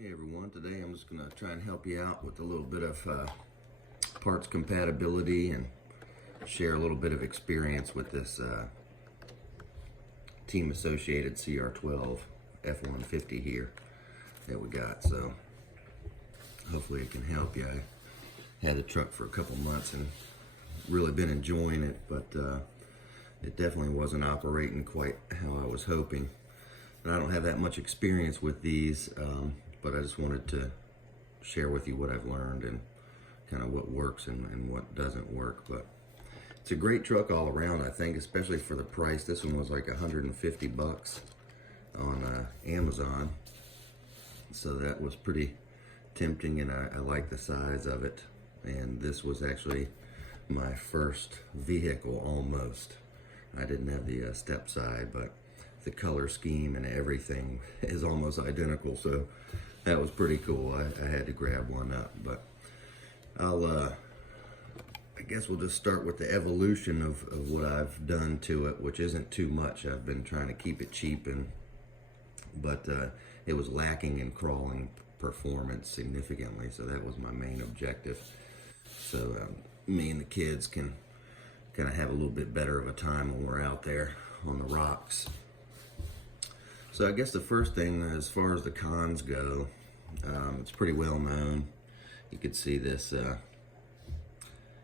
Hey everyone, today I'm just going to try and help you out with a little bit of parts compatibility and share a little bit of experience with this team associated CR12 F-150 here that we got. So hopefully it can help you. I had the truck for a couple months and really been enjoying it, but it definitely wasn't operating quite how I was hoping. And I don't have that much experience with these, but I just wanted to share with you what I've learned and kind of what works and what doesn't work. But it's a great truck all around, I think, especially for the price. This one was like 150 bucks on Amazon, so that was pretty tempting, and I like the size of it. And this was actually my first vehicle almost. I didn't have the step side, but the color scheme and everything is almost identical, so that was pretty cool. I had to grab one up, but I guess we'll just start with the evolution of what I've done to it, which isn't too much. I've been trying to keep it cheap, but it was lacking in crawling performance significantly, so that was my main objective. So me and the kids can kind of have a little bit better of a time when we're out there on the rocks. So I guess the first thing, as far as the cons go, it's pretty well known. You can see this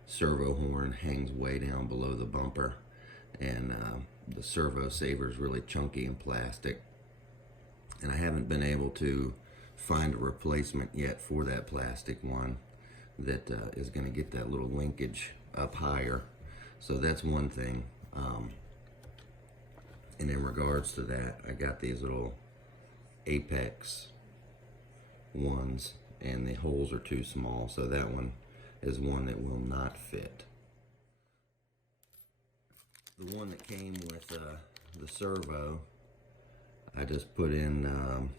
servo horn hangs way down below the bumper, and the servo saver is really chunky and plastic. And I haven't been able to find a replacement yet for that plastic one that is going to get that little linkage up higher. So that's one thing. And in regards to that, I got these little Apex ones, and the holes are too small, so that one is one that will not fit. The one that came with the servo, I just put in,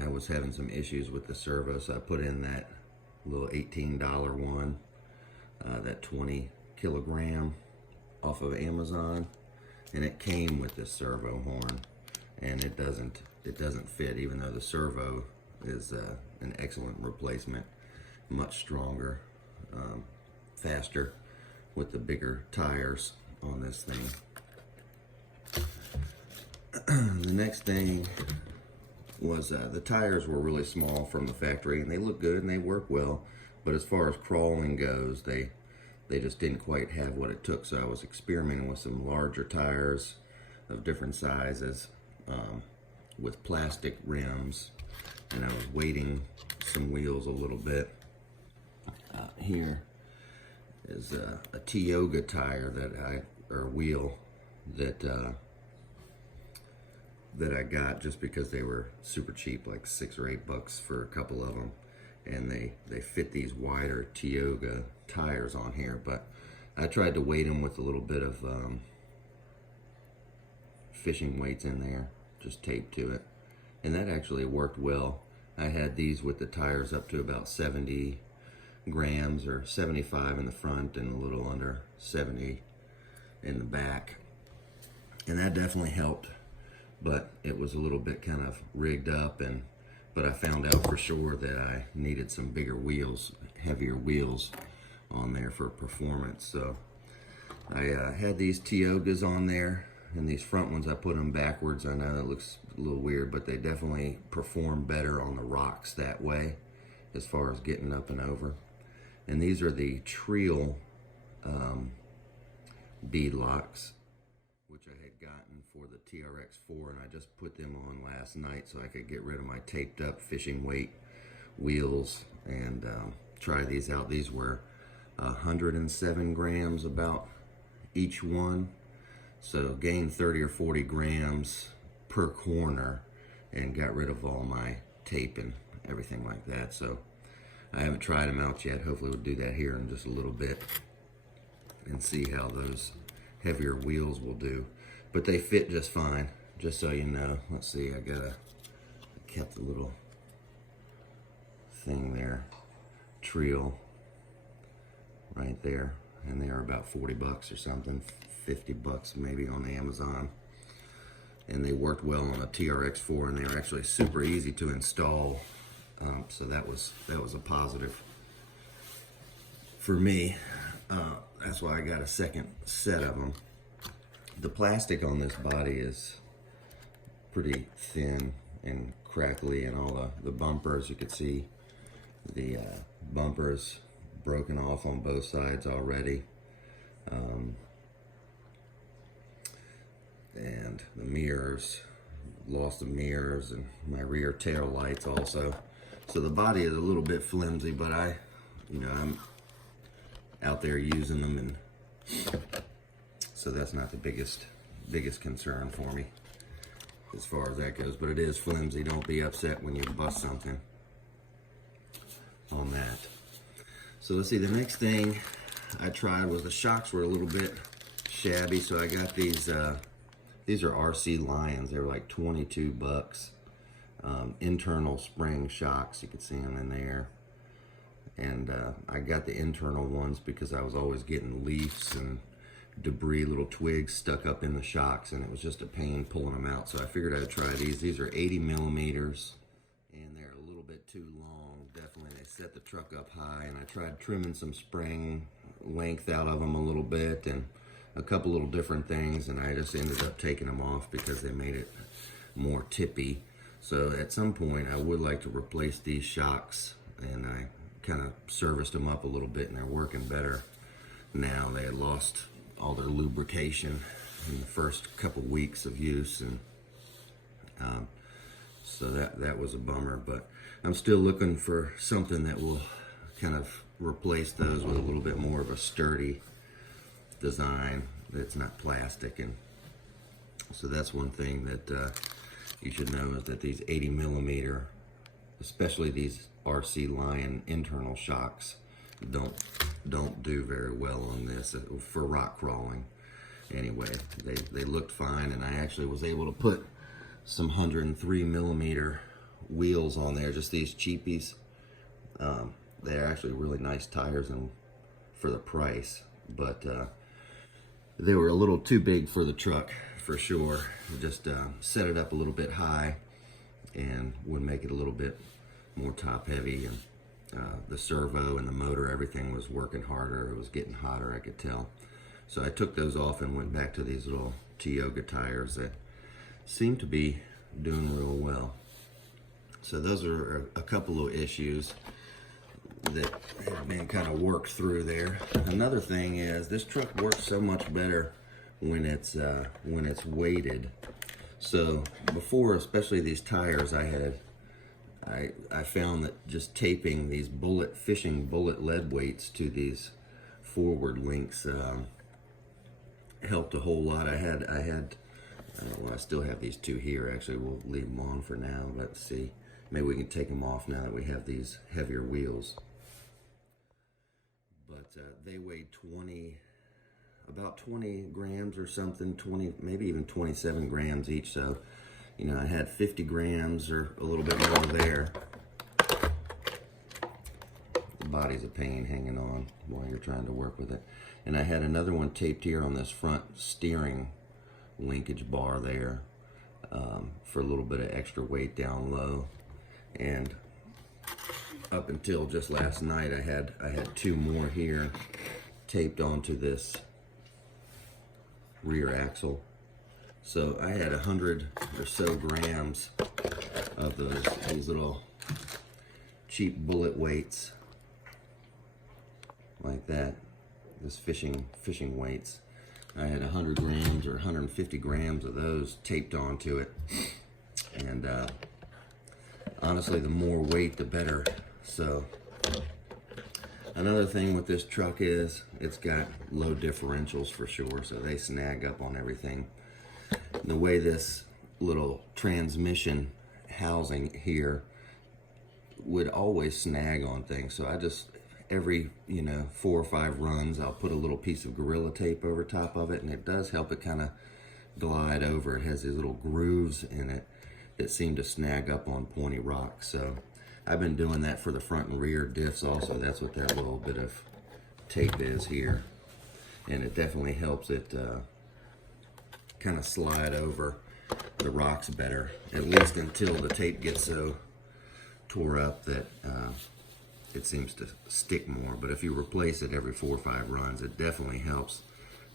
I was having some issues with the servo, so I put in that little $18 one, that 20 kilogram off of Amazon. And it came with this servo horn, and it doesn't fit, even though the servo is an excellent replacement, much stronger, faster with the bigger tires on this thing. The next thing was the tires were really small from the factory, and they look good and they work well, but as far as crawling goes, they just didn't quite have what it took. So I was experimenting with some larger tires of different sizes with plastic rims, and I was weighting some wheels a little bit. Here is a Tioga tire wheel that I got just because they were super cheap, like $6 or $8 for a couple of them. And they fit these wider Tioga tires on here, but I tried to weight them with a little bit of fishing weights in there, just taped to it, and that actually worked well. I had these with the tires up to about 70 grams or 75 in the front and a little under 70 in the back, and that definitely helped, but it was a little bit kind of rigged up, but I found out for sure that I needed some bigger wheels, heavier wheels on there for performance. So I had these Tiogas on there, and these front ones I put them backwards. I know that looks a little weird, but they definitely perform better on the rocks that way as far as getting up and over. And these are the Treel bead locks, which I had gotten for the TRX4, and I just put them on last night so I could get rid of my taped up fishing weight wheels and try these out. These were 107 grams about each one, so gained 30 or 40 grams per corner and got rid of all my tape and everything like that. So I haven't tried them out yet. Hopefully we'll do that here in just a little bit and see how those heavier wheels will do, but they fit just fine, just so you know. Let's see, I kept the little thing there, Treel, right there, and they are about $40 or something, $50 maybe on Amazon. and they worked well on a TRX4, and they were actually super easy to install. So that was a positive for me. That's why I got a second set of them. The plastic on this body is pretty thin and crackly, and all the bumpers, you can see the bumpers broken off on both sides already. And the mirrors, lost the mirrors, and my rear tail lights also. So the body is a little bit flimsy, but I'm out there using them, and so that's not the biggest concern for me as far as that goes. But it is flimsy. Don't be upset when you bust something on that. So let's see, the next thing I tried was the shocks were a little bit shabby, so I got these are RC Lions. They were like 22 bucks. Internal spring shocks, you can see them in there. And I got the internal ones because I was always getting leaves and debris, little twigs stuck up in the shocks, and it was just a pain pulling them out. So I figured I'd try these. These are 80 millimeters, and they're a little bit too long. Definitely, they set the truck up high, and I tried trimming some spring length out of them a little bit, and a couple little different things, and I just ended up taking them off because they made it more tippy. So at some point I would like to replace these shocks, and I kind of serviced them up a little bit, and they're working better now. They had lost all their lubrication in the first couple weeks of use, and so that was a bummer. But I'm still looking for something that will kind of replace those with a little bit more of a sturdy design that's not plastic. And so that's one thing that you should know, is that these 80 millimeter, especially these RC Lion internal shocks, don't do very well on this for rock crawling. Anyway, they looked fine, and I actually was able to put some 103 millimeter wheels on there, just these cheapies. They're actually really nice tires and for the price, but they were a little too big for the truck for sure. Just set it up a little bit high and would make it a little bit more top heavy, and the servo and the motor, everything was working harder. It was getting hotter, I could tell. So I took those off and went back to these little Tioga tires that seem to be doing real well. So those are a couple of issues that have been kind of worked through there. Another thing is this truck works so much better when it's weighted. So before, especially these tires, I found that just taping these fishing bullet lead weights to these forward links helped a whole lot. I still have these two here. Actually, we'll leave them on for now. Let's see. Maybe we can take them off now that we have these heavier wheels. But they weighed about 20 grams or something, 20, maybe even 27 grams each. So, I had 50 grams or a little bit more there. The body's a pain hanging on while you're trying to work with it. And I had another one taped here on this front steering linkage bar there for a little bit of extra weight down low. And up until just last night, I had two more here taped onto this rear axle. So I had 100 or so grams of these little cheap bullet weights like that. This fishing weights. I had 100 grams or 150 grams of those taped onto it. And honestly, the more weight, the better. So another thing with this truck is it's got low differentials for sure, so they snag up on everything. The way this little transmission housing here would always snag on things, so I just every 4 or 5 runs I'll put a little piece of Gorilla Tape over top of it, and it does help it kind of glide over. It has these little grooves in it that seem to snag up on pointy rocks. So I've been doing that for the front and rear diffs also. That's what that little bit of tape is here, and it definitely helps it kind of slide over. the rocks better, at least until the tape gets so tore up that it seems to stick more. But if you replace it every 4 or 5 runs, it definitely helps,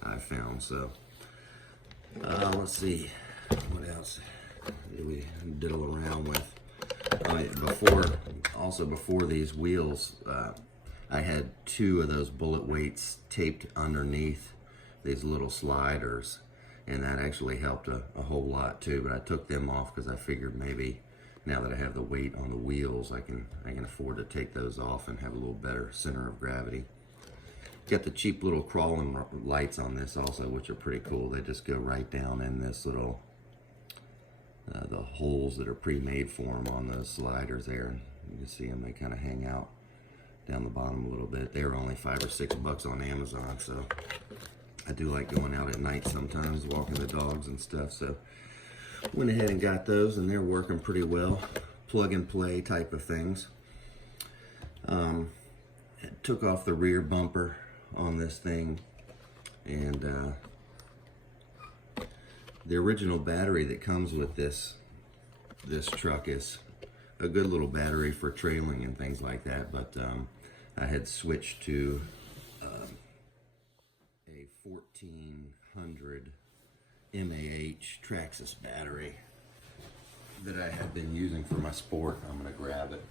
I've found. So let's see what else did we diddle around with. Before these wheels, I had 2 of those bullet weights taped underneath these little sliders, and that actually helped a whole lot too. But I took them off because I figured maybe now that I have the weight on the wheels, I can afford to take those off and have a little better center of gravity. Got the cheap little crawling lights on this also, which are pretty cool. They just go right down in this little the holes that are pre-made for them on those sliders there. And you can see them, they kind of hang out down the bottom a little bit. They were only $5 or $6 on Amazon, so I do like going out at night sometimes, walking the dogs and stuff. So went ahead and got those, and they're working pretty well. Plug and play type of things. Took off the rear bumper on this thing, and the original battery that comes with this truck is a good little battery for trailing and things like that, but I had switched to a 1400 mAh Traxxas battery that I have been using for my sport. I'm going to grab it.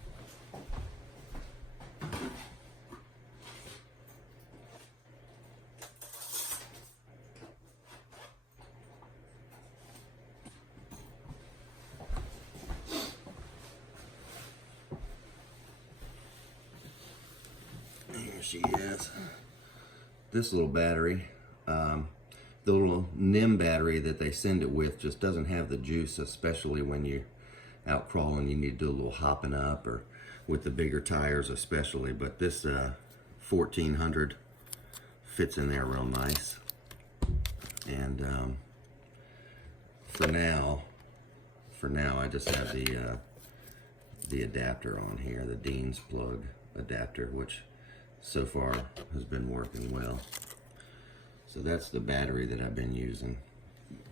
Here she is. This little battery, the little NIM battery that they send it with just doesn't have the juice, especially when you're out crawling. You need to do a little hopping up, or with the bigger tires especially. But this 1400 fits in there real nice. And for now I just have the adapter on here, the Dean's plug adapter, which so far has been working well. So that's the battery that I've been using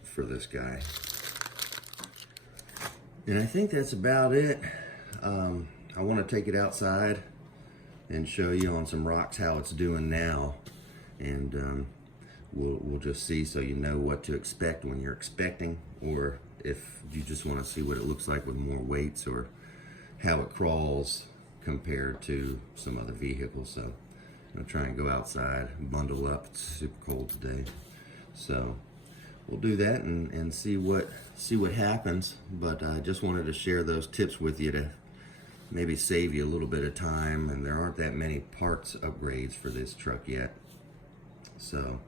for this guy. And I think that's about it. I want to take it outside and show you on some rocks how it's doing now. And we'll just see, so you know what to expect when you're expecting, or if you just want to see what it looks like with more weights, or how it crawls compared to some other vehicles. So I'm gonna try and go outside, bundle up. It's super cold today, so we'll do that and see what happens. But I just wanted to share those tips with you to maybe save you a little bit of time. And there aren't that many parts upgrades for this truck yet, so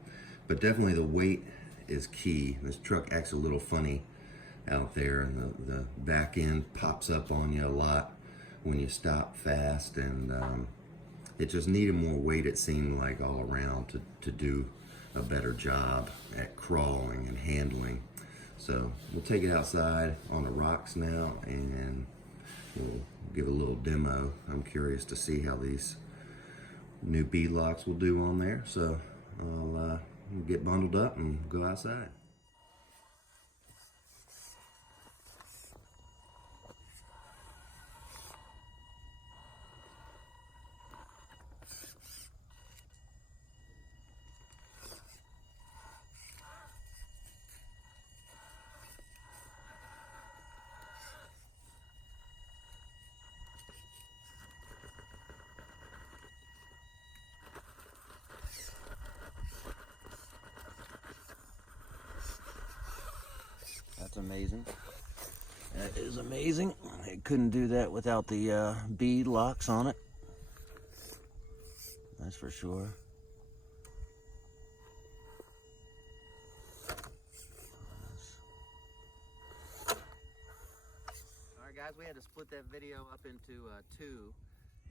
but definitely the weight is key. This truck acts a little funny out there, and the back end pops up on you a lot when you stop fast, and it just needed more weight, it seemed like, all around to do a better job at crawling and handling. So we'll take it outside on the rocks now, and we'll give a little demo. I'm curious to see how these new bead locks will do on there. So I'll get bundled up and go outside. That's amazing. That is amazing. I couldn't do that without the bead locks on it. That's for sure. Alright guys, we had to split that video up into 2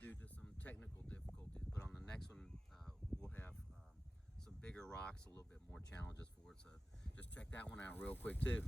due to some technical difficulties, but on the next one we'll have some bigger rocks, a little bit more challenges for it. So just check that one out real quick too.